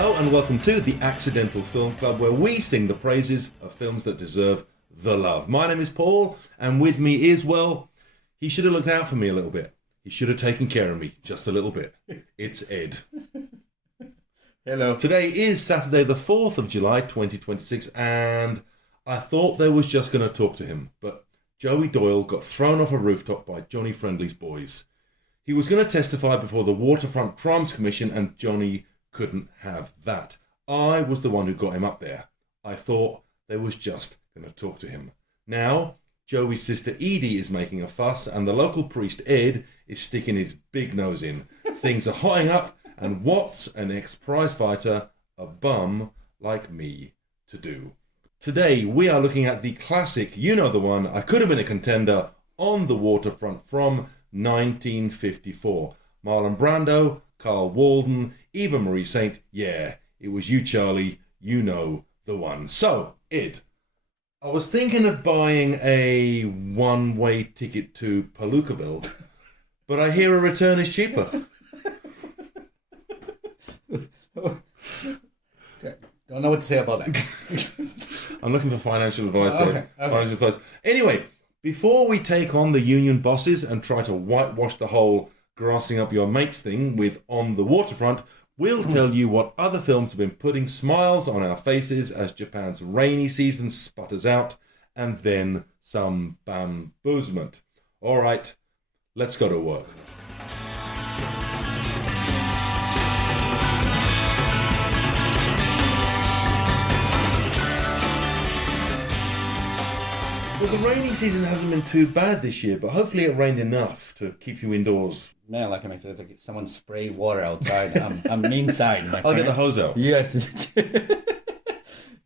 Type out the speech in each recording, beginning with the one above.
Hello and welcome to the Accidental Film Club, where we sing the praises of films that deserve the love. My name is Paul, and with me is, well, he should have looked out for me a little bit. He should have taken care of me just a little bit. It's Ed. Hello. Today is Saturday the 4th of July 2026, and I thought they was just going to talk to him, but Joey Doyle got thrown off a rooftop by Johnny Friendly's boys. He was going to testify before the Waterfront Crimes Commission, and Johnny couldn't have that. I was the one who got him up there. I thought they was just going to talk to him. Now, Joey's sister Edie is making a fuss, and the local priest Ed is sticking his big nose in. Things are hotting up, and what's an ex-prize fighter, a bum like me, to do? Today, we are looking at the classic, you know the one, I Could Have Been a Contender, On the Waterfront from 1954. Marlon Brando, Carl Walden, Eva Marie Saint. Yeah, it was you, Charlie. You know the one. So, Ed, I was thinking of buying a one-way ticket to Palookaville, but I hear a return is cheaper. Don't know what to say about that. I'm looking for financial advice here. Okay. Financial advice. Anyway, before we take on the union bosses and try to whitewash the whole grassing up your mates thing with On the Waterfront, we'll tell you what other films have been putting smiles on our faces as Japan's rainy season sputters out, and then some bamboozlement. All right, let's go to work. Well, the rainy season hasn't been too bad this year, but hopefully it rained enough to keep you indoors. Man, like someone spray water outside. I'm inside, my friend. I'll get the hose out. Yes.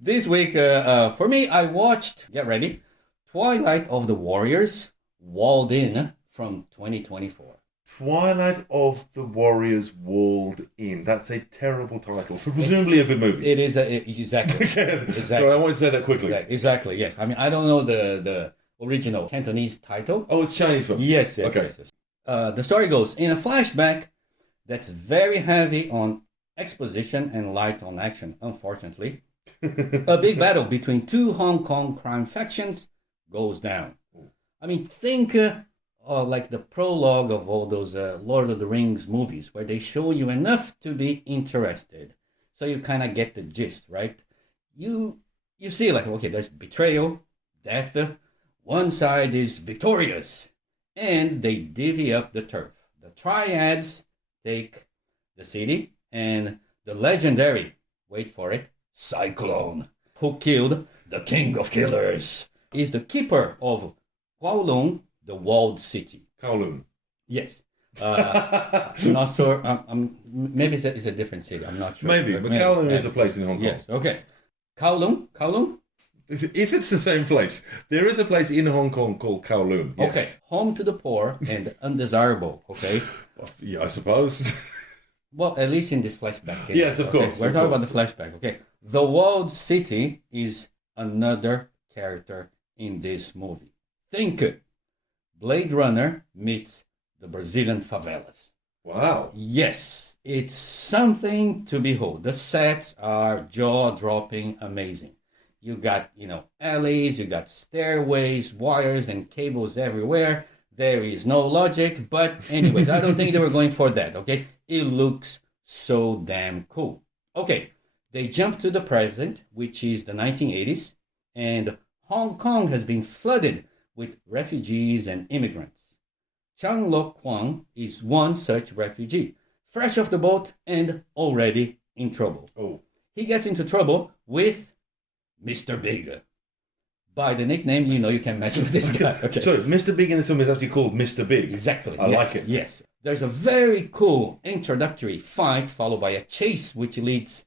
This week, for me, I watched, get ready, Twilight of the Warriors, Walled In from 2024. Twilight of the Warriors Walled In. That's a terrible title for presumably a good movie. It is, exactly. Exactly. Sorry, I want to say that quickly. Exactly, yes. I mean, I don't know the original Cantonese title. Oh, it's Chinese film. Yes. Okay. Yes. The story goes, in a flashback that's very heavy on exposition and light on action, unfortunately, a big battle between two Hong Kong crime factions goes down. I mean, think like the prologue of all those Lord of the Rings movies, where they show you enough to be interested. So you kind of get the gist, right? You see, like, okay, there's betrayal, death. One side is victorious, and they divvy up the turf. The triads take the city, and the legendary, wait for it, Cyclone, who killed the king of killers, is the keeper of Kowloon, the walled city. Kowloon. Yes. I'm not sure. Maybe it's a different city. I'm not sure. Maybe, but Kowloon is a place in Hong Kong. Yes, okay. Kowloon? If it's the same place, there is a place in Hong Kong called Kowloon. Yes. Okay. Home to the poor and undesirable, okay? Yeah, I suppose. Well, at least in this flashback case. Yes, of course. We're talking about the flashback, okay? The walled city is another character in this movie. Think it. Blade Runner meets the Brazilian favelas. Wow. Yes, it's something to behold. The sets are jaw-dropping amazing. You got, alleys, you got stairways, wires, and cables everywhere. There is no logic, but anyways, I don't think they were going for that, okay? It looks so damn cool. Okay, they jump to the present, which is the 1980s, and Hong Kong has been flooded with refugees and immigrants. Cheang is one such refugee, fresh off the boat and already in trouble. Oh. He gets into trouble with Mr. Big. By the nickname, you can mess with this guy. Okay. Sorry, Mr. Big in this film is actually called Mr. Big. Exactly. I like it. Yes. There's a very cool introductory fight followed by a chase which leads,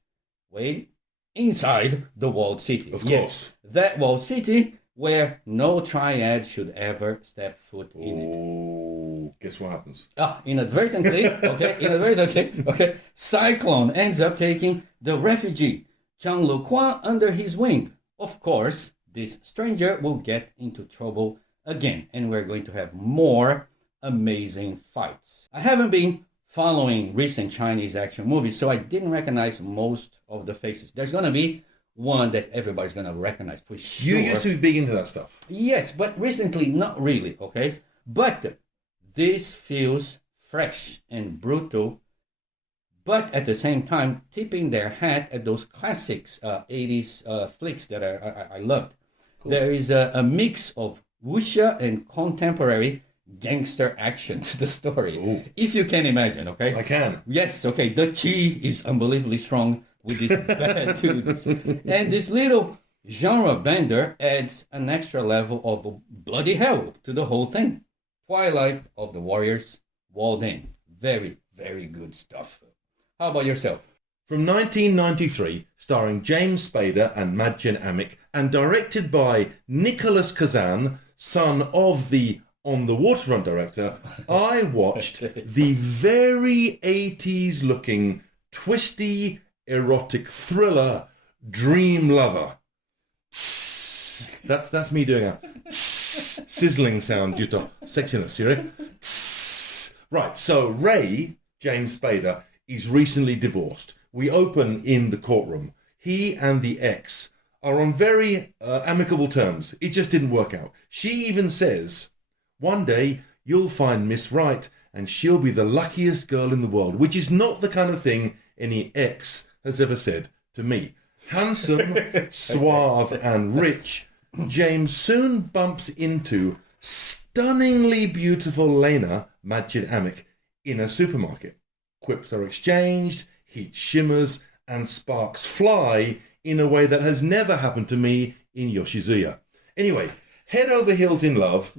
inside the walled city. Of course. That walled city where no triad should ever step foot in it. Oh, guess what happens? Inadvertently, okay, Cyclone ends up taking the refugee, Zhang Luquan, under his wing. Of course, this stranger will get into trouble again, and we're going to have more amazing fights. I haven't been following recent Chinese action movies, so I didn't recognize most of the faces. There's going to be one that everybody's going to recognize for sure. You used to be big into that stuff. Yes, but recently, not really, okay? But this feels fresh and brutal, but at the same time, tipping their hat at those classics 80s flicks that I loved. Cool. There is a mix of wuxia and contemporary gangster action to the story. Ooh. If you can imagine, okay? I can. Yes, okay. The chi is unbelievably strong with these bad dudes. And this little genre bender adds an extra level of bloody hell to the whole thing. Twilight of the Warriors, walled in. Very, very good stuff. How about yourself? From 1993, starring James Spader and Madjen Amick, and directed by Nicholas Kazan, son of the On the Waterfront director, I watched the very 80s looking, twisty, erotic thriller Dream Lover. That's me doing a sizzling sound due to sexiness, you know? Right, so Ray, James Spader, is recently divorced. We open in the courtroom. He and the ex are on very amicable terms. It just didn't work out. She even says, one day you'll find Miss Right and she'll be the luckiest girl in the world, which is not the kind of thing any ex has ever said to me. Handsome, suave and rich, James soon bumps into stunningly beautiful Lena, Madjen Amick, in a supermarket. Quips are exchanged, heat shimmers, and sparks fly in a way that has never happened to me in Yoshizuya. Anyway, head over heels in love,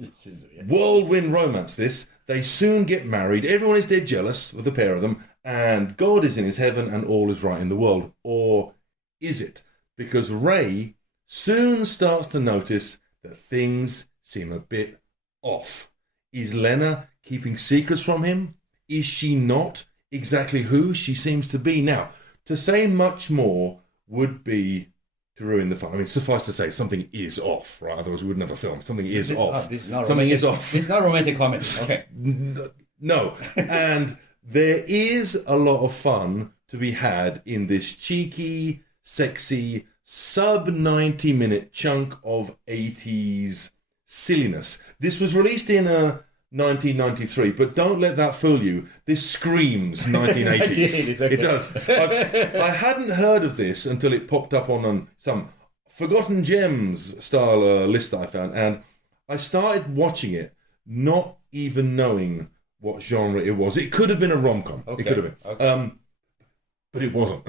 whirlwind romance this. They soon get married, everyone is dead jealous of the pair of them, and God is in his heaven and all is right in the world. Or is it? Because Ray soon starts to notice that things seem a bit off. Is Lena keeping secrets from him? Is she not exactly who she seems to be? Now, to say much more would be to ruin the fun. I mean, suffice to say, something is off, right? Otherwise we wouldn't have a film. Something is off. Something is off. It's not romantic comedy. Okay. No. And there is a lot of fun to be had in this cheeky, sexy, sub-90-minute chunk of 80s silliness. This was released in 1993, but don't let that fool you. This screams 1980s. It does. I hadn't heard of this until it popped up on some Forgotten Gems style list that I found, and I started watching it not even knowing what genre it was. It could have been a rom-com. Okay. It could have been. Okay. But it wasn't.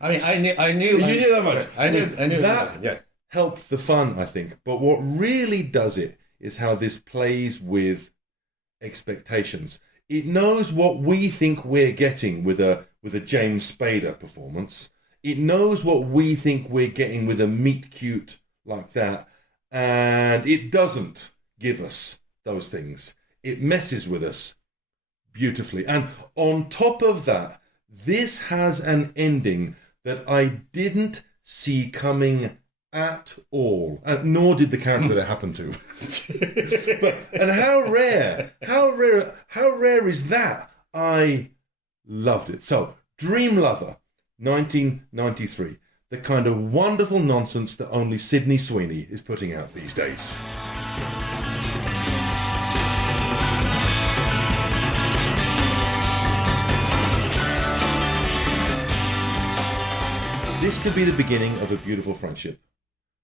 I mean, I knew. You knew that much. I knew that. Yes. Helped the fun, I think. But what really does it is how this plays with expectations. It knows what we think we're getting with a James Spader performance. It knows what we think we're getting with a meet cute like that, and it doesn't give us those things. It messes with us beautifully. And on top of that, this has an ending that I didn't see coming at all, nor did the character that it happened to. And how rare is that? I loved it. So, Dream Lover, 1993, the kind of wonderful nonsense that only Sydney Sweeney is putting out these days. This could be the beginning of a beautiful friendship.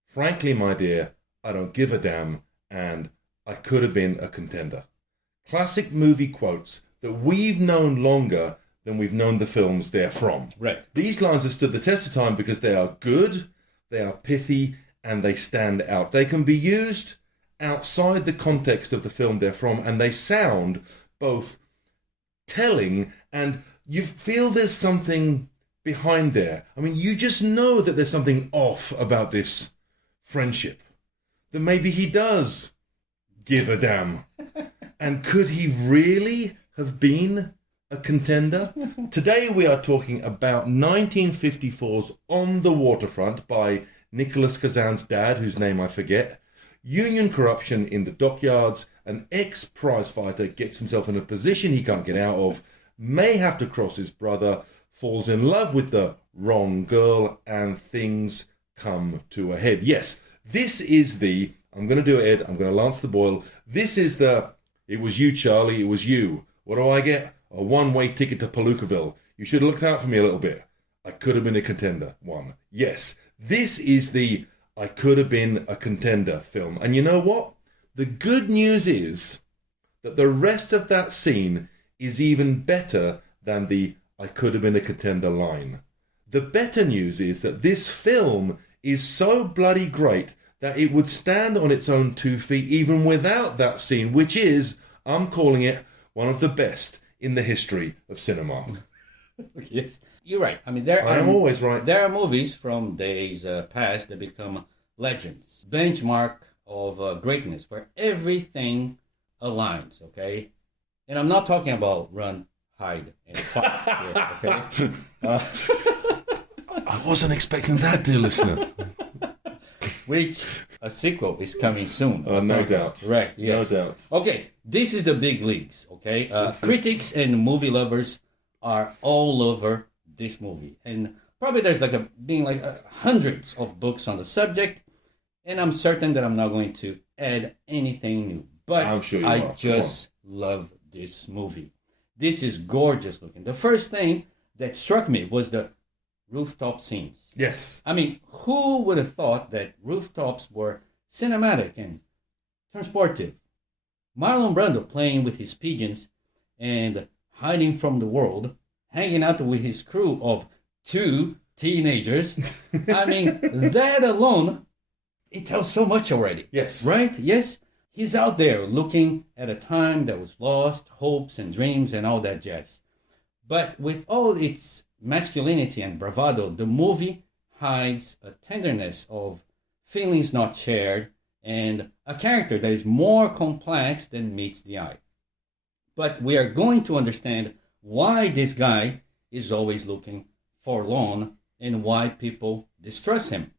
Frankly, my dear, I don't give a damn, and I could have been a contender. Classic movie quotes that we've known longer than we've known the films they're from. Right. These lines have stood the test of time because they are good, they are pithy, and they stand out. They can be used outside the context of the film they're from, and they sound both telling and you feel there's something behind there. I mean, you just know that there's something off about this friendship. That maybe he does give a damn. And could he really have been a contender? Today we are talking about 1954's On the Waterfront by Nicholas Kazan's dad, whose name I forget. Union corruption in the dockyards. An ex-prizefighter gets himself in a position he can't get out of. may have to cross his brother, falls in love with the wrong girl, and things come to a head. Yes, this is the, I'm going to do it, Ed, I'm going to lance the boil. This is the, it was you, Charlie, it was you. What do I get? A one-way ticket to Palookaville. You should have looked out for me a little bit. I could have been a contender. One. Yes, this is the I could have been a contender film. And you know what? The good news is that the rest of that scene is even better than the I could have been a contender line. The better news is that this film is so bloody great that it would stand on its own 2 feet even without that scene, which is, I'm calling it, one of the best in the history of cinema. Yes, you're right. I mean, I am always right. There are movies from days past that become legends, benchmark of greatness, where everything aligns, okay? And I'm not talking about Run, Hide, and Fight here, okay? I wasn't expecting that, dear listener. Which a sequel is coming soon. No doubt. Right, yes. No doubt. Okay, this is the big leagues, okay? Critics and movie lovers are all over this movie. And probably there's hundreds of books on the subject, and I'm certain that I'm not going to add anything new. But I'm sure I just love this movie. This is gorgeous looking. The first thing that struck me was the rooftop scenes. Yes. I mean, who would have thought that rooftops were cinematic and transportive? Marlon Brando playing with his pigeons and hiding from the world, hanging out with his crew of 2 teenagers. I mean, that alone, it tells so much already. Yes. Right? Yes. He's out there looking at a time that was lost, hopes and dreams and all that jazz. But with all its masculinity and bravado, the movie hides a tenderness of feelings not shared and a character that is more complex than meets the eye. But we are going to understand why this guy is always looking forlorn and why people distrust him.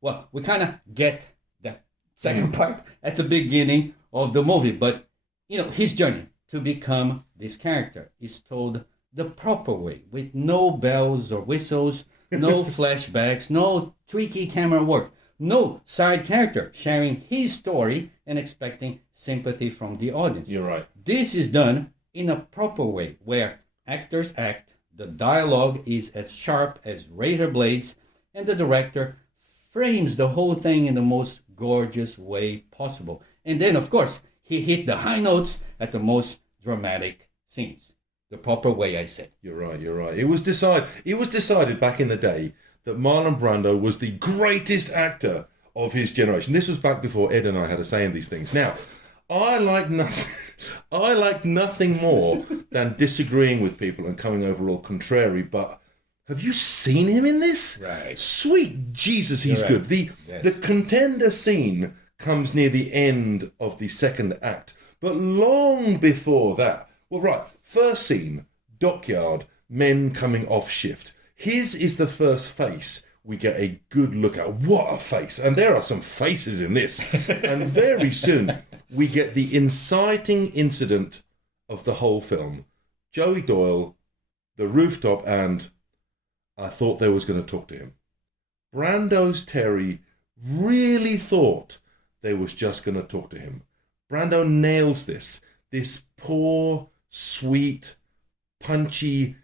Well, we kind of get the second part at the beginning of the movie, but his journey to become this character is told the proper way, with no bells or whistles, no flashbacks, no tricky camera work, no side character sharing his story and expecting sympathy from the audience. You're right. This is done in a proper way, where actors act, the dialogue is as sharp as razor blades, and the director frames the whole thing in the most gorgeous way possible. And then, of course, he hit the high notes at the most dramatic scenes. The proper way, I said. You're right. It was decided back in the day that Marlon Brando was the greatest actor of his generation. This was back before Ed and I had a say in these things. Now, I like nothing more than disagreeing with people and coming over all contrary, but have you seen him in this? Right. Sweet Jesus, he's You're right. good. The contender scene comes near the end of the second act, but long before that, well, right, first scene, dockyard, men coming off shift. His is the first face we get a good look at. What a face. And there are some faces in this. And very soon, we get the inciting incident of the whole film. Joey Doyle, the rooftop, and I thought they was going to talk to him. Brando's Terry really thought they was just going to talk to him. Brando nails this. This poor, sweet, punchy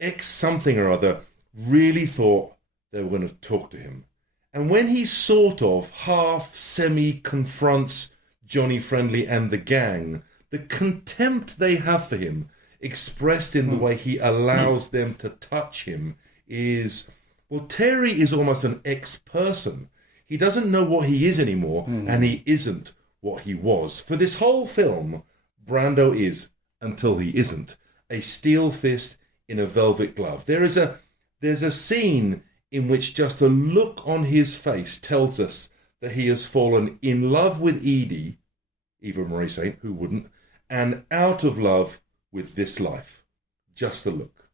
ex-something or other really thought they were going to talk to him. And when he sort of half semi-confronts Johnny Friendly and the gang, the contempt they have for him, expressed in the way he allows them to touch him, is, well, Terry is almost an ex-person. He doesn't know what he is anymore, and he isn't what he was. For this whole film, Brando is, until he isn't, a steel fist in a velvet glove. There's a scene in which just a look on his face tells us that he has fallen in love with Edie, Eva Marie Saint, who wouldn't, and out of love with this life. Just a look.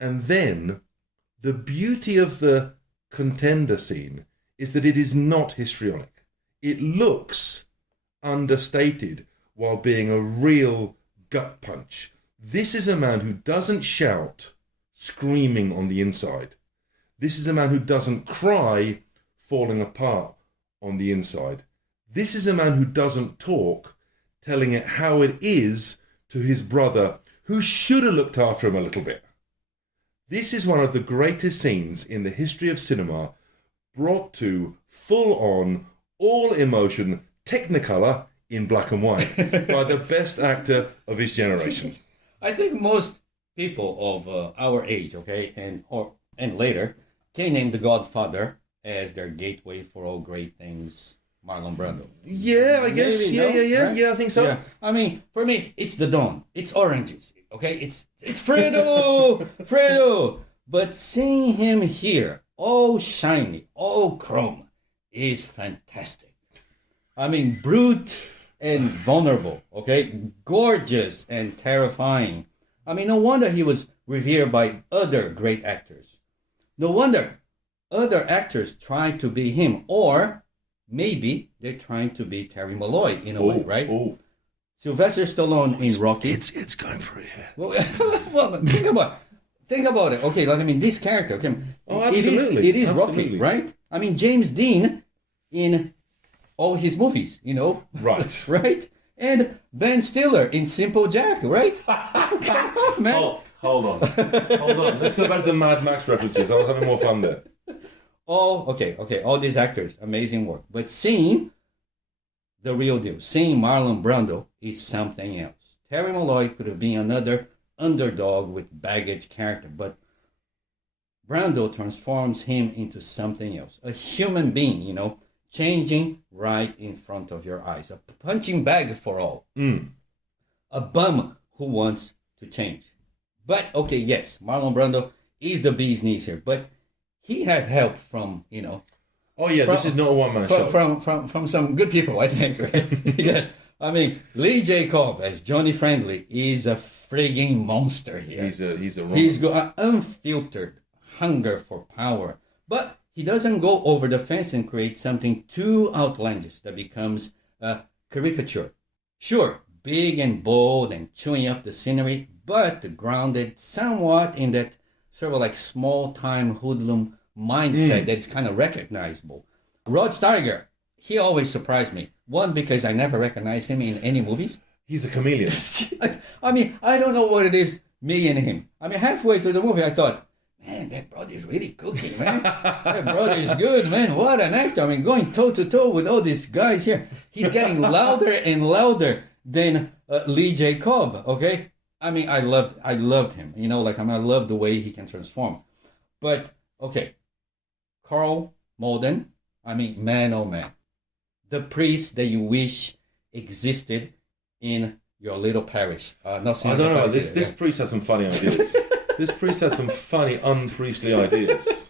And then, the beauty of the contender scene is that it is not histrionic. It looks understated while being a real gut punch. This is a man who doesn't shout, screaming on the inside. This is a man who doesn't cry, falling apart on the inside. This is a man who doesn't talk, telling it how it is to his brother, who should have looked after him a little bit. This is one of the greatest scenes in the history of cinema, brought to full-on, all-emotion Technicolor in black and white by the best actor of his generation. I think most people of our age, okay, and later, can name The Godfather as their gateway for all great things. Marlon Brando. Yeah, I guess. Maybe, Yeah, right? Yeah, I think so. Yeah. I mean, for me, it's the dawn. It's oranges. Okay, it's Fredo, Fredo. But seeing him here, all shiny, all chrome, is fantastic. I mean, brute and vulnerable. Okay, gorgeous and terrifying. I mean, no wonder he was revered by other great actors. No wonder other actors tried to be him, or maybe they're trying to be Terry Malloy in a way, right? Oh. Sylvester Stallone in Rocky. It's going for it. Well, think about it. Okay, like I mean, this character. Okay, absolutely. It is Absolutely. Rocky, right? I mean, James Dean in all his movies, you know. Right. Right? And Ben Stiller in Simple Jack, right? Come on, man. Oh, hold on. Let's go back to the Mad Max references. I was having more fun there. Okay. All these actors, amazing work. But seeing the real deal, seeing Marlon Brando is something else. Terry Malloy could have been another underdog with baggage character, but Brando transforms him into something else. A human being, you know, changing right in front of your eyes. A punching bag for all. A bum who wants to change. But, okay, yes, Marlon Brando is the bee's knees here, but he had help from, you know... Oh, yeah, this is not a one-man show. From some good people, I think, right? Yeah. I mean, Lee J. Cobb as Johnny Friendly is a frigging monster here. He's got an unfiltered hunger for power. But he doesn't go over the fence and create something too outlandish that becomes a caricature. Sure, big and bold and chewing up the scenery, but grounded somewhat in that sort of like small-time hoodlum mindset that's kind of recognizable. Rod Steiger, he always surprised me. One, because I never recognized him in any movies. He's a chameleon. I mean, I don't know what it is, me and him. I mean, halfway through the movie, I thought, man, that brother's really cooking, man. That brother is good, man. What an actor. I mean, going toe-to-toe with all these guys here. He's getting louder and louder than Lee J. Cobb, okay? I mean, I loved him. You know, like, I love the way he can transform. But, okay, Carl Malden, I mean, man, oh man. The priest that you wish existed in your little parish. I don't know. This priest has some funny ideas. This priest has some funny, unpriestly ideas.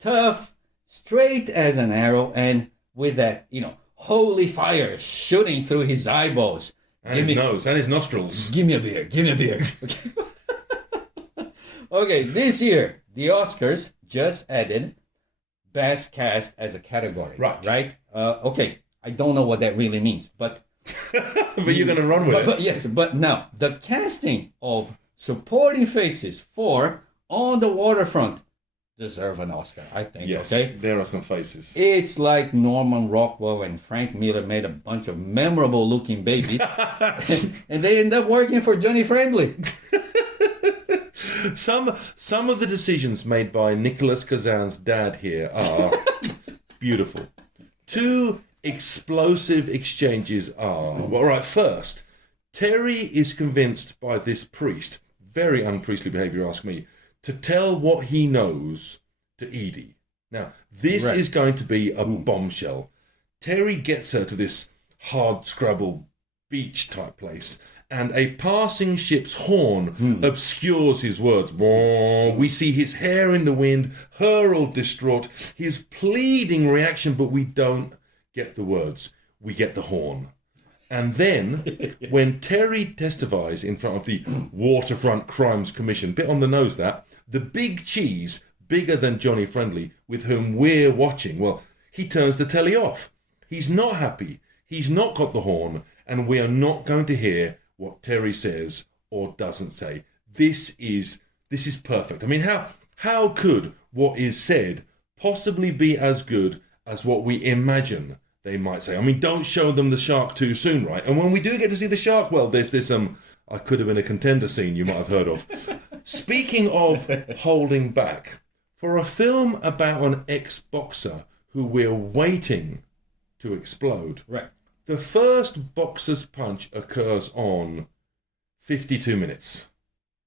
Tough, straight as an arrow, and with that, you know, holy fire shooting through his eyeballs. And his nose, and his nostrils. Give me a beer. Okay. Okay, this year, the Oscars just added Best Cast as a category. Right? Okay, I don't know what that really means, but... but you're going to run with it. But yes, but now, the casting of supporting faces for On the Waterfront deserve an Oscar, I think. Yes, okay? There are some faces. It's like Norman Rockwell and Frank Miller made a bunch of memorable-looking babies, and they end up working for Johnny Friendly. Some of the decisions made by Nicholas Kazan's dad here are beautiful. Two explosive exchanges are... Well, right, first, Terry is convinced by this priest, very unpriestly behaviour, ask me, to tell what he knows to Edie. Now, this is going to be a bombshell. Terry gets her to this hard-scrabble beach type place, and a passing ship's horn obscures his words. We see his hair in the wind, her all distraught, his pleading reaction, but we don't get the words. We get the horn. And then, when Terry testifies in front of the Waterfront Crimes Commission, bit on the nose that, the big cheese, bigger than Johnny Friendly, with whom we're watching, well, he turns the telly off. He's not happy. He's not got the horn, and we are not going to hear what Terry says or doesn't say. This is perfect. I mean, how could what is said possibly be as good as what we imagine they might say? I mean, don't show them the shark too soon, right? And when we do get to see the shark, well, there's this I could have been a Contender scene you might have heard of. Speaking of holding back, for a film about an ex-boxer who we're waiting to explode, Right. the first boxer's punch occurs on 52 minutes.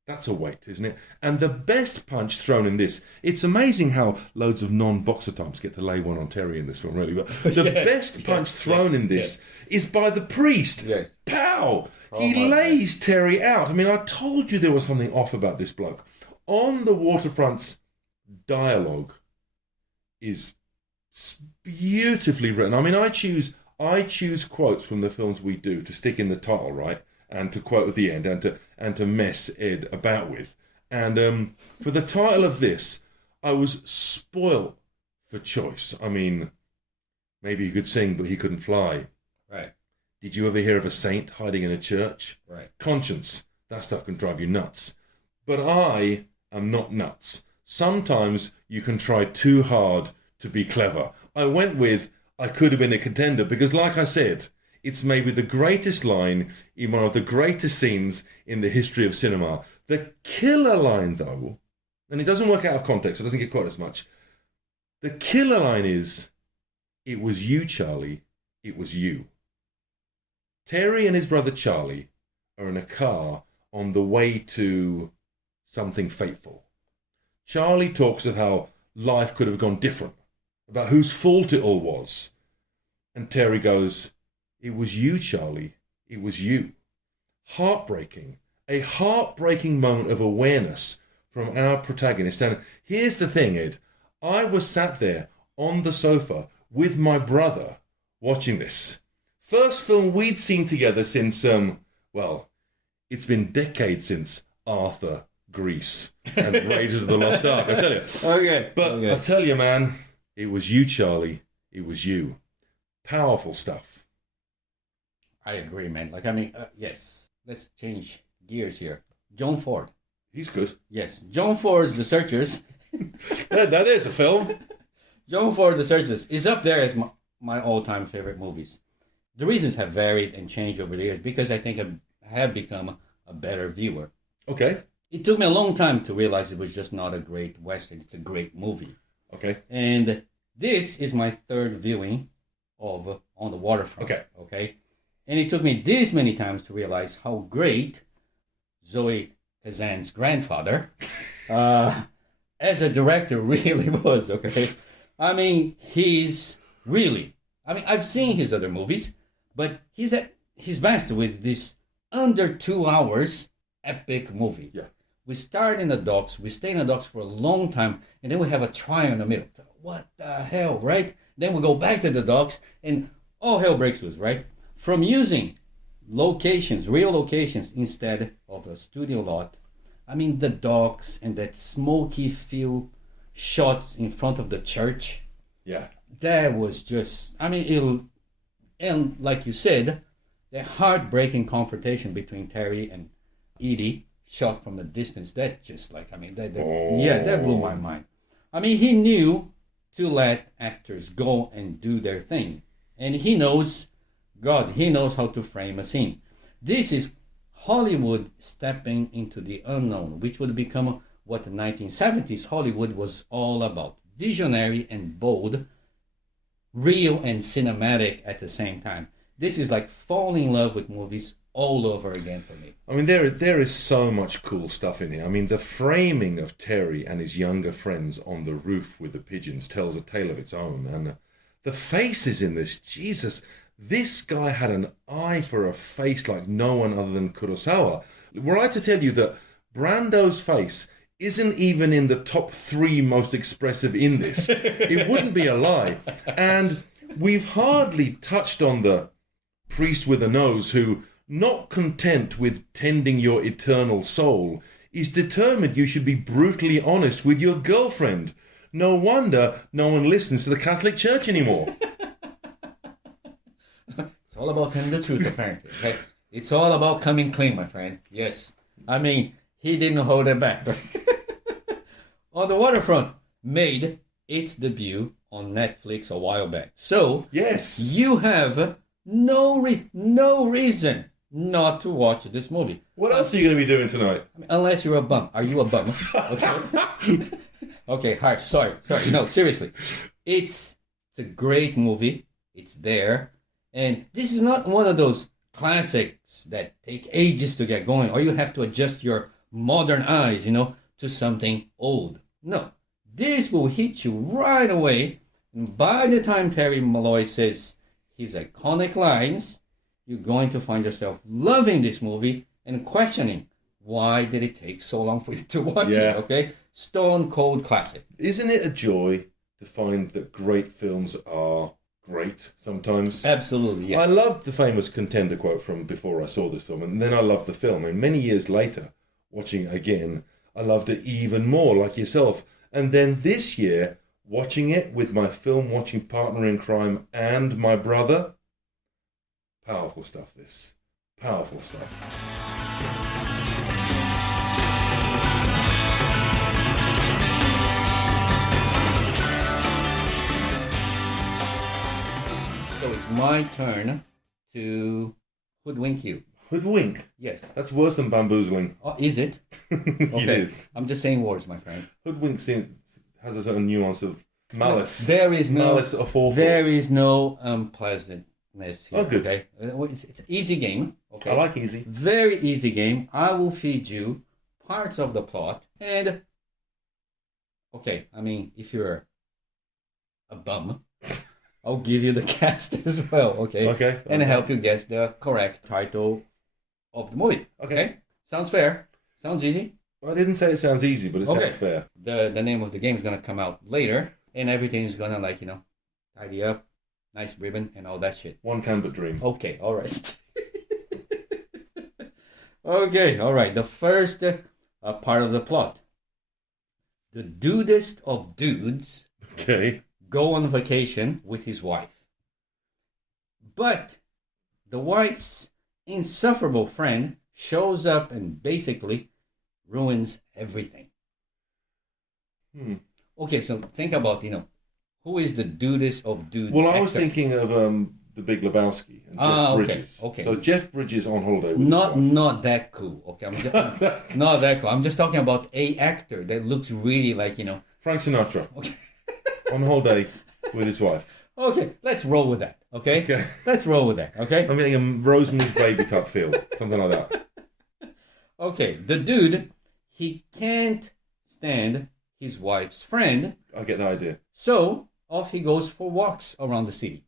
That's a wait, isn't it? And the best punch thrown in this, it's amazing how loads of non-boxer types get to lay one on Terry in this film, really. But the best punch thrown in this is by the priest. Yes. Pow! He lays Terry out. I mean, I told you there was something off about this bloke. On the Waterfront's dialogue is beautifully written. I mean, I choose quotes from the films we do to stick in the title, right? And to quote at the end, and to mess Ed about with. And for the title of this, I was spoilt for choice. I mean, maybe he could sing, but he couldn't fly. Right. Did you ever hear of a saint hiding in a church? Right. Conscience. That stuff can drive you nuts. But I am not nuts. Sometimes you can try too hard to be clever. I went with, I could have been a Contender, because like I said, it's maybe the greatest line in one of the greatest scenes in the history of cinema. The killer line, though, and it doesn't work out of context, it doesn't get quite as much. The killer line is, it was you, Charlie, it was you. Terry and his brother Charlie are in a car on the way to something fateful. Charlie talks of how life could have gone different, about whose fault it all was. And Terry goes, it was you, Charlie. It was you. Heartbreaking. A heartbreaking moment of awareness from our protagonist. And here's the thing, Ed. I was sat there on the sofa with my brother watching this. First film we'd seen together since, well, it's been decades since Arthur, Grease, and Raiders of the Lost Ark, I tell you. Okay. But I tell you, man, it was you, Charlie. It was you. Powerful stuff. I agree, man. Like, I mean, yes. Let's change gears here. John Ford. He's good. Yes. John Ford's The Searchers. That is a film. John Ford, The Searchers is up there as my all-time favorite movies. The reasons have varied and changed over the years because I think I have become a better viewer. Okay. It took me a long time to realize it was just not a great Western. It's a great movie. Okay. And this is my third viewing of On the Waterfront. Okay. Okay. And it took me this many times to realize how great Zoe Kazan's grandfather as a director really was, okay? I mean, I've seen his other movies, but he's at his best with this under 2 hours epic movie. Yeah. We start in the docks, we stay in the docks for a long time, and then we have a trial in the middle. What the hell, right? Then we go back to the docks, and all hell breaks loose, right? From using locations, real locations, instead of a studio lot. I mean, the docks and that smoky feel shots in front of the church. Yeah. That was just, I mean, and like you said, the heartbreaking confrontation between Terry and Edie, shot from a distance, that just like, I mean, that blew my mind. I mean, he knew to let actors go and do their thing. And he knows how to frame a scene. This is Hollywood stepping into the unknown, which would become what the 1970s Hollywood was all about. Visionary and bold, real and cinematic at the same time. This is like falling in love with movies all over again for me. I mean, there is so much cool stuff in here. I mean, the framing of Terry and his younger friends on the roof with the pigeons tells a tale of its own. And the faces in this, Jesus, this guy had an eye for a face like no one other than Kurosawa. Were I to tell you that Brando's face isn't even in the top 3 most expressive in this, it wouldn't be a lie. And we've hardly touched on the priest with a nose who, not content with tending your eternal soul, is determined you should be brutally honest with your girlfriend. No wonder no one listens to the Catholic Church anymore. It's all about telling the truth, apparently. Okay? It's all about coming clean, my friend. Yes. I mean, he didn't hold it back. On the Waterfront made its debut on Netflix a while back. So, Yes. you have no reason not to watch this movie. What else are you going to be doing tonight? I mean, unless you're a bum. Are you a bum? Okay. Okay, harsh. Sorry. No, seriously. It's a great movie. It's there. And this is not one of those classics that take ages to get going, or you have to adjust your modern eyes, to something old. No. This will hit you right away. And by the time Terry Malloy says his iconic lines, you're going to find yourself loving this movie and questioning, why did it take so long for you to watch it, okay? Stone cold classic. Isn't it a joy to find that great films are great sometimes? Absolutely, yes. I loved the famous Contender quote from before I saw this film, and then I loved the film. And many years later, watching it again, I loved it even more, like yourself. And then this year, watching it with my film-watching partner in crime and my brother, powerful stuff, this. Powerful stuff. So it's my turn to hoodwink you. Hoodwink? Yes. That's worse than bamboozling. Oh, is it? It Okay. is. I'm just saying words, my friend. Hoodwink has a certain nuance of malice. There is no malice of forethought. There is no unpleasantness here. Oh, good. Okay. It's an easy game. Okay. I like easy. Very easy game. I will feed you parts of the plot, and okay, I mean, if you're a bum, I'll give you the cast as well, okay? Okay. And help you guess the correct title of the movie. Okay. Sounds fair. Sounds easy. I didn't say it sounds easy, but it sounds fair. The name of the game is gonna come out later, and everything is gonna tidy up, nice ribbon, and all that shit. One can but dream. Okay, all right. Okay, all right. The first part of the plot. The dudest of dudes Okay. go on vacation with his wife. But the wife's insufferable friend shows up and basically ruins everything. Okay, so think about, who is the dudest of dudes? Well, I was thinking of The Big Lebowski and Jeff Bridges. Okay. So Jeff Bridges on holiday with Not that cool. Okay, not that cool. I'm just talking about a actor that looks really like, Frank Sinatra. Okay. On holiday with his wife. Okay, let's roll with that. Okay. Okay. Let's roll with that. Okay. I'm getting a Rosemary's Baby type feel. Something like that. Okay, the dude, he can't stand his wife's friend. I get the idea. So off he goes for walks around the city.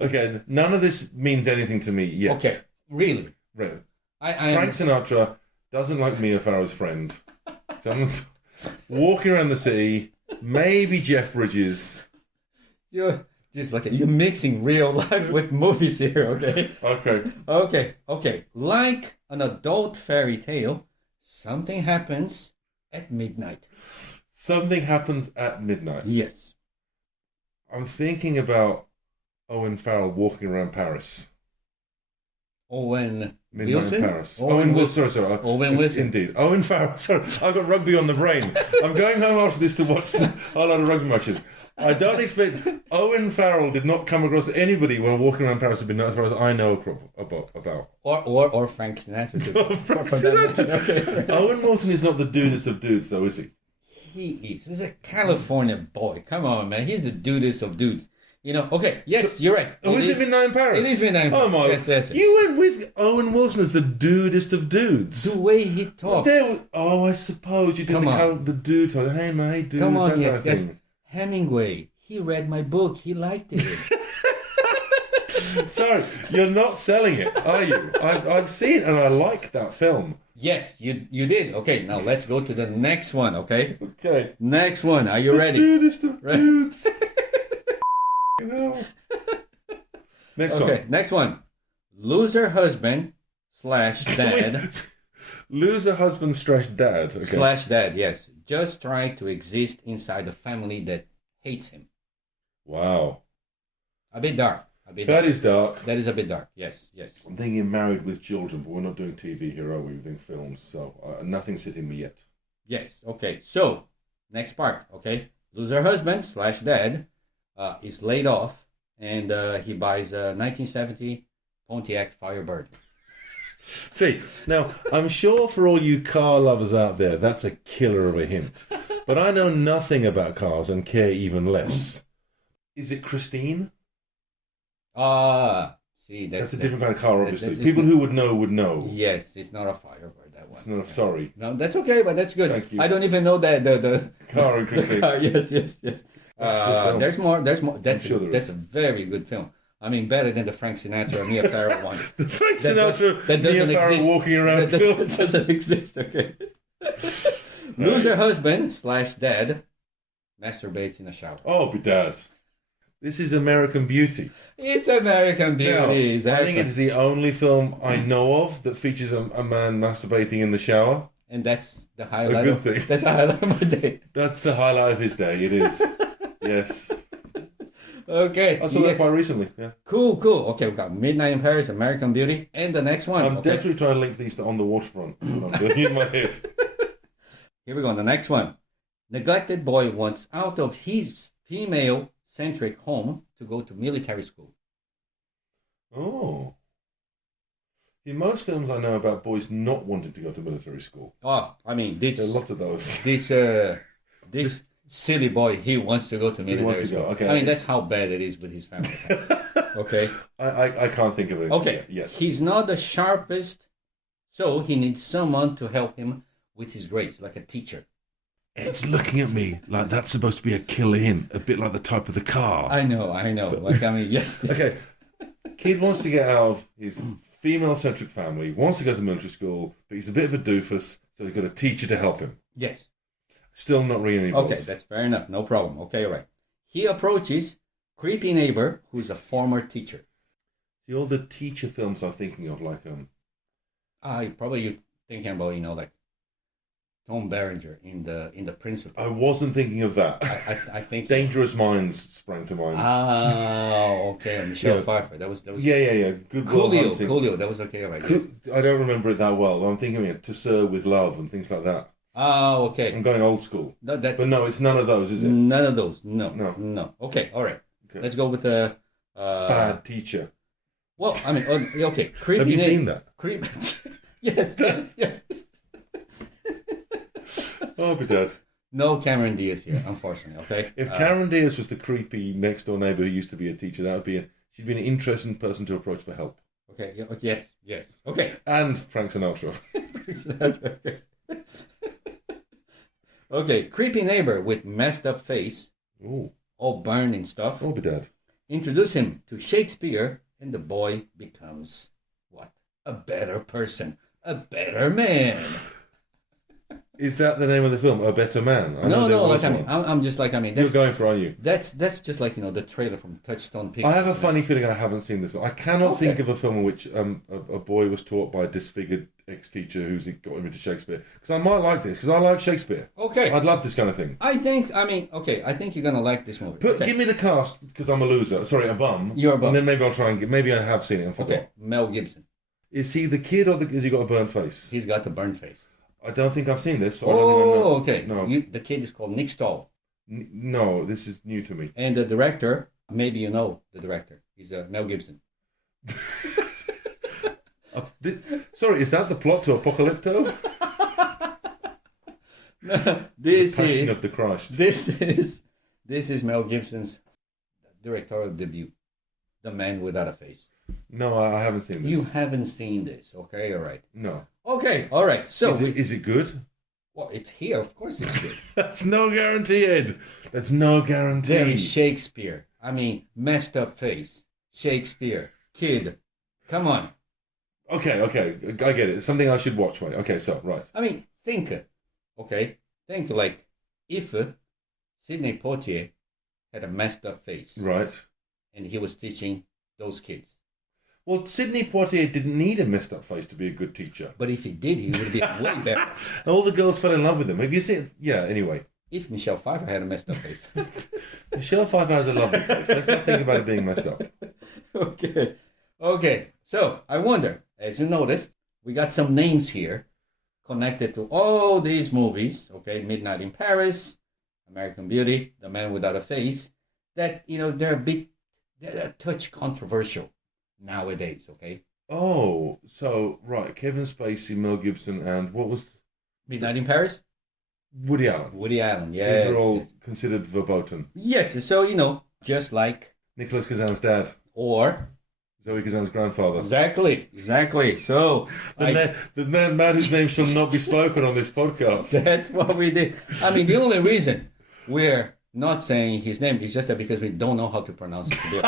Okay, none of this means anything to me yet. Okay, really? Really. I Frank Sinatra doesn't like Mia Farrow's friend. So I'm walking around the city. Maybe Jeff Bridges. You're just you're mixing real life with movies here. Okay. Okay. Okay. Like an adult fairy tale, something happens at midnight. Something happens at midnight. Yes. I'm thinking about Owen Farrell walking around Paris. Owen Midnight Wilson? in Paris. Owen Wilson. Sorry. Owen Wilson. Indeed. Owen Farrell. Sorry, I've got rugby on the brain. I'm going home after this to watch a lot of rugby matches. I don't expect... Owen Farrell did not come across anybody while walking around Paris at midnight, as far as I know about. Or Frank Sinatra. Too. Frank Sinatra. Okay. Owen Wilson is not the dudest of dudes, though, is he? He is. He's a California boy. Come on, man. He's the dudest of dudes. Okay, yes, you're right. Oh, is it Midnight in Paris? It is Midnight in Paris. Oh, my. Yes. You went with Owen Wilson as the dudest of dudes. The way he talks. I suppose you did the dude talk. Hey, mate, dude. Come on, yes. Hemingway, he read my book. He liked it. Sorry, you're not selling it, are you? I've seen and I like that film. Yes, you did. Okay, now let's go to the next one, okay? Okay. Next one. Are you ready? Dudest of dudes. Next one. Okay, next one. Loser husband / dad. Loser husband / dad. Okay. / dad, yes. Just try to exist inside a family that hates him. Wow. A bit dark. bit That dark. is dark. That is a bit dark. Yes, yes. I'm thinking Married with Children, but we're not doing TV here, are we? We're doing films, so nothing's hitting me yet. Yes, okay. So, next part, okay? Loser husband / dad is laid off, and he buys a 1970 Pontiac Firebird. See, now, I'm sure for all you car lovers out there, that's a killer of a hint. But I know nothing about cars and care even less. Is it Christine? See, That's a different kind of car, obviously. that's- People who would know. Yes, it's not a Firebird, that one. No, sorry. No, that's okay, but that's good. Thank you. I don't even know the Car and the Christine. car. Yes. That's a good film. There's more. That's sure there that's a very good film. I mean, better than the Frank Sinatra Mia Farrow one. The Frank That- Sinatra, that doesn't Mia Farrow exist. walking around That film. doesn't exist. Okay. Loser husband / dad masturbates in a shower. Oh, be dad. This is American Beauty. It's American Beauty. Now, I Exactly. think it's the only film I know of that features a man masturbating in the shower. And that's the highlight. good thing. That's the highlight of my day. That's the highlight of his day. It is. Yes. Okay. I saw that quite recently. Yeah. Cool. Okay, we've got Midnight in Paris, American Beauty, and the next one. I'm okay. desperately trying to link these to On the Waterfront. I'm doing it in my head. Here we go. The next one. Neglected boy wants out of his female-centric home to go to military school. Oh. In most films I know about boys not wanting to go to military school. Oh, I mean, There are lots of those. this silly boy, he wants to go to military wants to school. go, okay. I mean, that's how bad it is with his family. Okay. I can't think of it. Okay. Yet. He's not the sharpest, so he needs someone to help him with his grades, like a teacher. It's looking at me like that's supposed to be a killer hint, a bit like the type of the car. I know. Like, I mean, yes. Okay. Kid wants to get out of his female-centric family, wants to go to military school, but he's a bit of a doofus, so he's got a teacher to help him. Yes. Still not ringing any bells. Okay, that's fair enough. No problem. Okay, all right. He approaches creepy neighbor who's a former teacher. See, all the teacher films I'm thinking of, like Probably you're thinking about, like Tom Berenger in the Principal. I wasn't thinking of that. I think Dangerous Minds sprang to mind. Okay. Michelle Yeah. Pfeiffer. That was Yeah. Good Will Hunting. Coolio. That was okay, all right. Yes. I don't remember it that well. I'm thinking of To Sir with Love and things like that. Okay. I'm going old school. No, that's But no, it's none of those, is it? none of those. No. No. Okay, all right. Okay. Let's go with the Bad teacher. Well, I mean, okay. Creepy. Have you seen that? Creep. Yes. Oh, be dead. No Cameron Diaz here, unfortunately. Okay. If Karen Diaz was the creepy next door neighbor who used to be a teacher, that would be she'd be an interesting person to approach for help. Okay. Yes. Okay. And Frank Sinatra. Okay. Okay. Creepy neighbor with messed up face, Ooh. all burned and stuff. Oh, be dead. Introduce him to Shakespeare, and the boy becomes what? A better person, a better man. Is that the name of the film? A Better Man? I know No, there was like I mean, one. I'm just like I mean. You're That's, going for, aren't you? That's just like the trailer from Touchstone Pictures. I have a funny feeling I haven't seen this. I cannot Okay. think of a film in which a boy was taught by a disfigured ex-teacher who's got him into Shakespeare. Because I might like this, because I like Shakespeare. Okay. I'd love this kind of thing. I think you're gonna like this movie. But Okay. give me the cast, because I'm a loser. Sorry, a bum. You're a bum. And then maybe I'll try and maybe I have seen it and forgot. Okay, Mel Gibson. Is he the kid or has he got a burnt face? He's got the burn face. I don't think I've seen this. So I don't think I know. Okay. No. The kid is called Nick Stahl, No, this is new to me. and the director, maybe you know the director. He's Mel Gibson. Sorry, is that the plot to Apocalypto? This Passion is of the Christ. this is Mel Gibson's directorial debut, The Man Without a Face. No, I haven't seen this. You haven't seen this, okay? All right. No. Okay, all right. So Is it good? well, it's here. Of course, it's good. That's no guarantee, Ed. That's no guarantee. There is Shakespeare. I mean, messed up face. Shakespeare. Kid. Come on. Okay, I get it. It's something I should watch, right? Okay, so, right. I mean, think. Okay? Think like if Sidney Poitier had a messed up face Right. and he was teaching those kids. Well, Sidney Poitier didn't need a messed up face to be a good teacher. But if he did, he would be way better. All the girls fell in love with him. Have you seen? Yeah, anyway. If Michelle Pfeiffer had a messed up face. Michelle Pfeiffer has a lovely face. Let's not think about it being messed up. Okay. Okay. So I wonder, as you noticed, we got some names here connected to all these movies. Okay, Midnight in Paris, American Beauty, The Man Without a Face. That they're a touch controversial nowadays. Okay. Oh, so right, Kevin Spacey, Mel Gibson, and what was Midnight in Paris. Woody Allen? Woody Allen. Yes. These are all Yes. considered verboten. Yes. So just like Nicholas Kazan's dad, or. Zoe Kazan's grandfather. Exactly. So The man whose name shall not be spoken on this podcast. that's what we did. I mean, the only reason we're not saying his name is just that because we don't know how to pronounce it.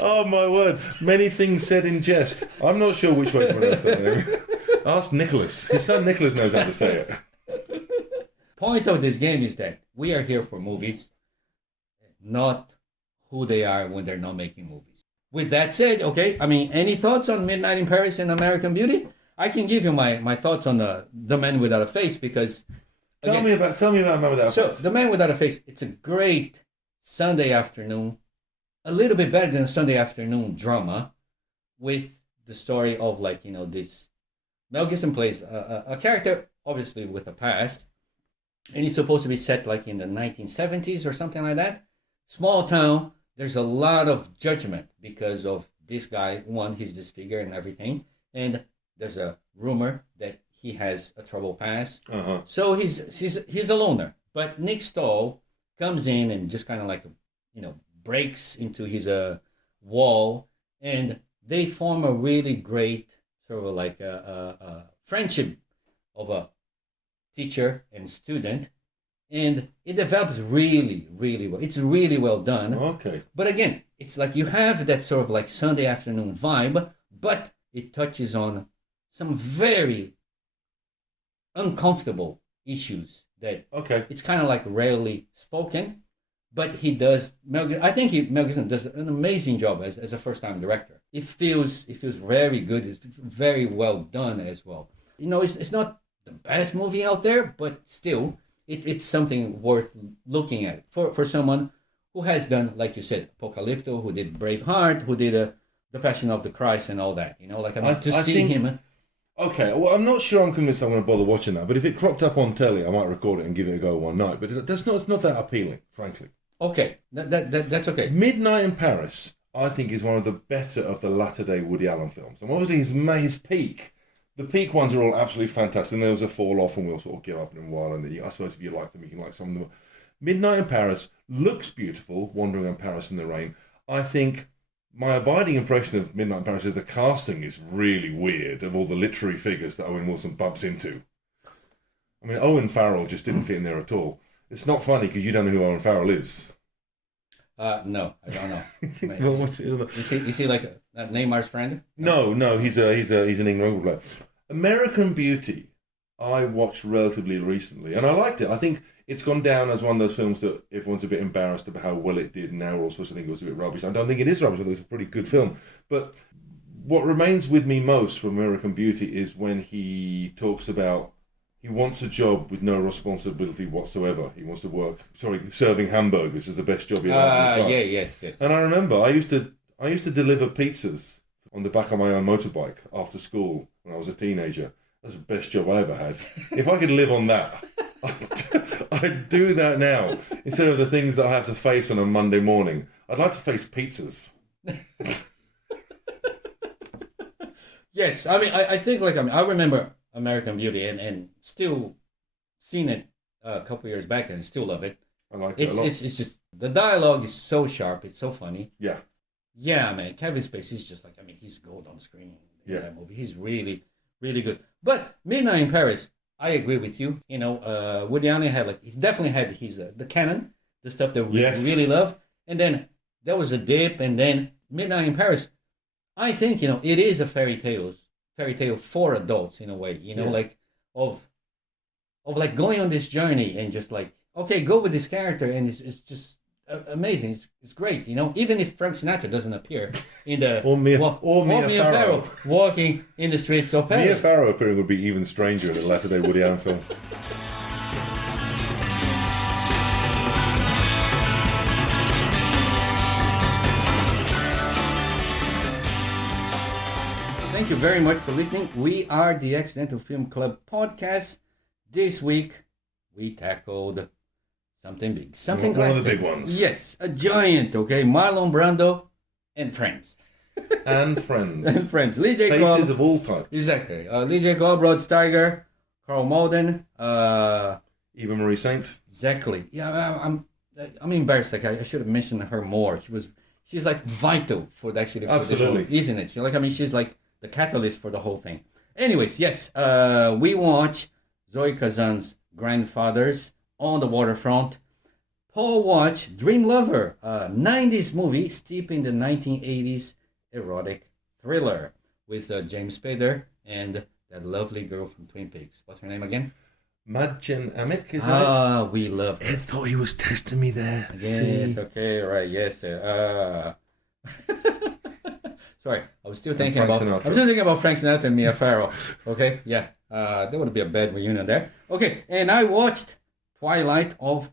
Oh my word! Many things said in jest. I'm not sure which way to pronounce that name. Ask Nicholas. His son Nicholas knows how to say it. Point of this game is that we are here for movies, not who they are when they're not making movies. With that said, okay, I mean, any thoughts on Midnight in Paris and American Beauty? I can give you my thoughts on the Man Without a Face because Tell me about Man Without a Face. So The Man Without a Face, it's a great Sunday afternoon, a little bit better than a Sunday afternoon drama, with the story of this Mel Gibson plays a character obviously with a past, and he's supposed to be set like in the 1970s or something like that. Small town. There's a lot of judgment because of this guy. One, he's disfigured and everything, and there's a rumor that he has a troubled past. Uh-huh. So he's a loner. But Nick Stahl comes in and just kind of breaks into his wall, and they form a really great sort of like a friendship of a teacher and student. And it develops really, really well. It's really well done. Okay. But again, it's like you have that sort of like Sunday afternoon vibe, but it touches on some very uncomfortable issues that it's kind of like rarely spoken. But he does. Mel Gibson does an amazing job as a first-time director. It feels very good. It's very well done as well. It's not the best movie out there, but still. It's something worth looking at for someone who has done, like you said, Apocalypto, who did Braveheart, who did The Passion of the Christ and all that. Him. Okay, well, I'm not sure I'm convinced I'm going to bother watching that, but if it cropped up on telly, I might record it and give it a go one night. But it's not that appealing, frankly. Okay, that's okay. Midnight in Paris, I think, is one of the better of the latter-day Woody Allen films. And obviously his peak. The peak ones are all absolutely fantastic, and there was a fall off, and we'll sort of give up in a while. And I suppose if you like them, you can like some of them. Midnight in Paris looks beautiful, wandering around Paris in the rain. I think my abiding impression of Midnight in Paris is the casting is really weird of all the literary figures that Owen Wilson bumps into. I mean, Owen Farrell just didn't fit in there at all. It's not funny because you don't know who Owen Farrell is. No, I don't know. Is he like Neymar's friend? No, he's an England player. American Beauty, I watched relatively recently, and I liked it. I think it's gone down as one of those films that everyone's a bit embarrassed about how well it did, and now we're all supposed to think it was a bit rubbish. I don't think it is rubbish. I think it's a pretty good film. But what remains with me most from American Beauty is when he talks about he wants a job with no responsibility whatsoever. He wants to work, serving hamburgers is the best job he has. Yes. And I remember I used to deliver pizzas on the back of my own motorbike after school when I was a teenager. That's the best job I ever had. If I could live on that, I'd do that now instead of the things that I have to face on a Monday morning. I'd like to face pizzas. Yes, I mean, I think I remember American Beauty and still seen it a couple years back and still love it. I like it a lot. It's just the dialogue is so sharp, it's so funny. Yeah. Yeah, man, Kevin Spacey's just he's gold on screen in that movie. He's really, really good. But Midnight in Paris, I agree with you. Woody Allen he definitely had his the canon, the stuff that we really love, and then there was a dip, and then Midnight in Paris. I think it is a fairy tale for adults in a way. Of going on this journey and just go with this character, and it's just amazing. It's great. Even if Frank Sinatra doesn't appear in the or Mia Farrow walking in the streets of Paris. Mia Farrow appearing would be even stranger in a latter-day Woody Allen film. thank you very much for listening. We are the Accidental Film Club podcast. This week, we tackled something big. Something One classic. of the big ones. Yes, a giant, okay? Marlon Brando and friends. And friends. And friends. Lee J. Faces Cobb. of all types. Exactly. Lee J. Cobb, Rod Steiger, Carl Malden. Eva Marie Saint. Exactly. Yeah, I'm embarrassed. Like I should have mentioned her more. She's like vital for actually for this Absolutely. movie, isn't it? She's like the catalyst for the whole thing. Anyways, yes, we watch Zoe Kazan's Grandfathers on the Waterfront. Paul watched Dream Lover, a 90s movie steeped in the 1980s erotic thriller with James Spader and that lovely girl from Twin Peaks. What's her name again? Madjen Amick, is that it? We love her. Ed thought he was testing me there. Yes, See? okay, right, yes. Sorry, I was still thinking Frank about Sinatra. Frank Sinatra and Mia Farrow. Okay, yeah, that would be a bad reunion there. Okay, and I watched Twilight of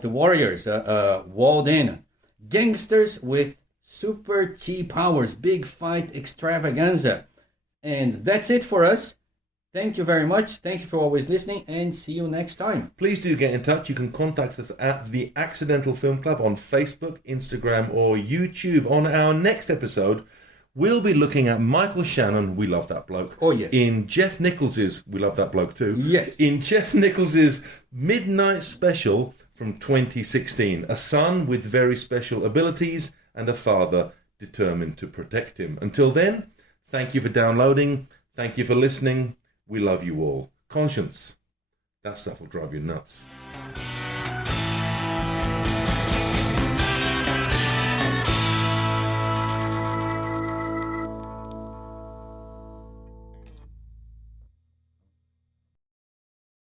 the Warriors, Walled In, gangsters with super cheap powers, big fight extravaganza, and that's it for us. Thank you very much. Thank you for always listening, and see you next time. Please do get in touch. You can contact us at the Accidental Film Club on Facebook, Instagram, or YouTube. On our next episode, we'll be looking at Michael Shannon, we love that bloke. Oh, yes. In Jeff Nichols's, we love that bloke too. Yes. In Jeff Nichols's Midnight Special from 2016. A son with very special abilities and a father determined to protect him. Until then, thank you for downloading. Thank you for listening. We love you all. Conscience. That stuff will drive you nuts.